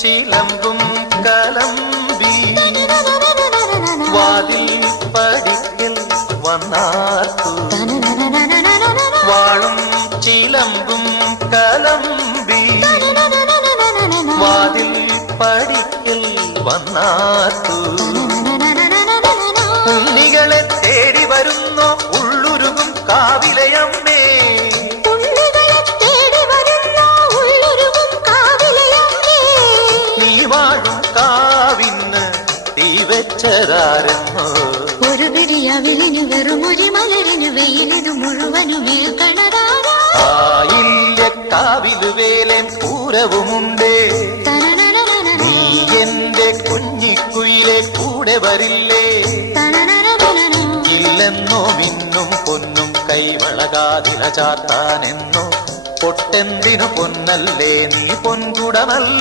ചിലമ്പും കലമ്പി വാതിൽ പടിക്കൽ വന്നാർത്തു വാളും ചിലമ്പും കലമ്പി വാതിൽ പടിക്കൽ വന്നാർത്തു ഉണ്ണികളെ തേടി വരുന്നോ ഉള്ളുരുകും കാവിലയമ്മേ നീ വാഴും കാവിന്ന് തീ വെച്ചതാരെന്നോ ഒരു പിരിയവിലിനു വെറും ഒരു മലരിനു വെയിലിനു മുഴുവനും കാവിലു വേലൻ പൂരവുമുണ്ടേ നീ എന്റെ കുഞ്ഞിക്കുയിലെ കൂടെ വരില്ലേ ഇല്ലെന്നോ മിന്നും പൊന്നും കൈവളകാതില ചാത്താനെന്നോ പൊട്ടെന്തിനു പൊന്നല്ലേ നീ പൊൻകുടമല്ല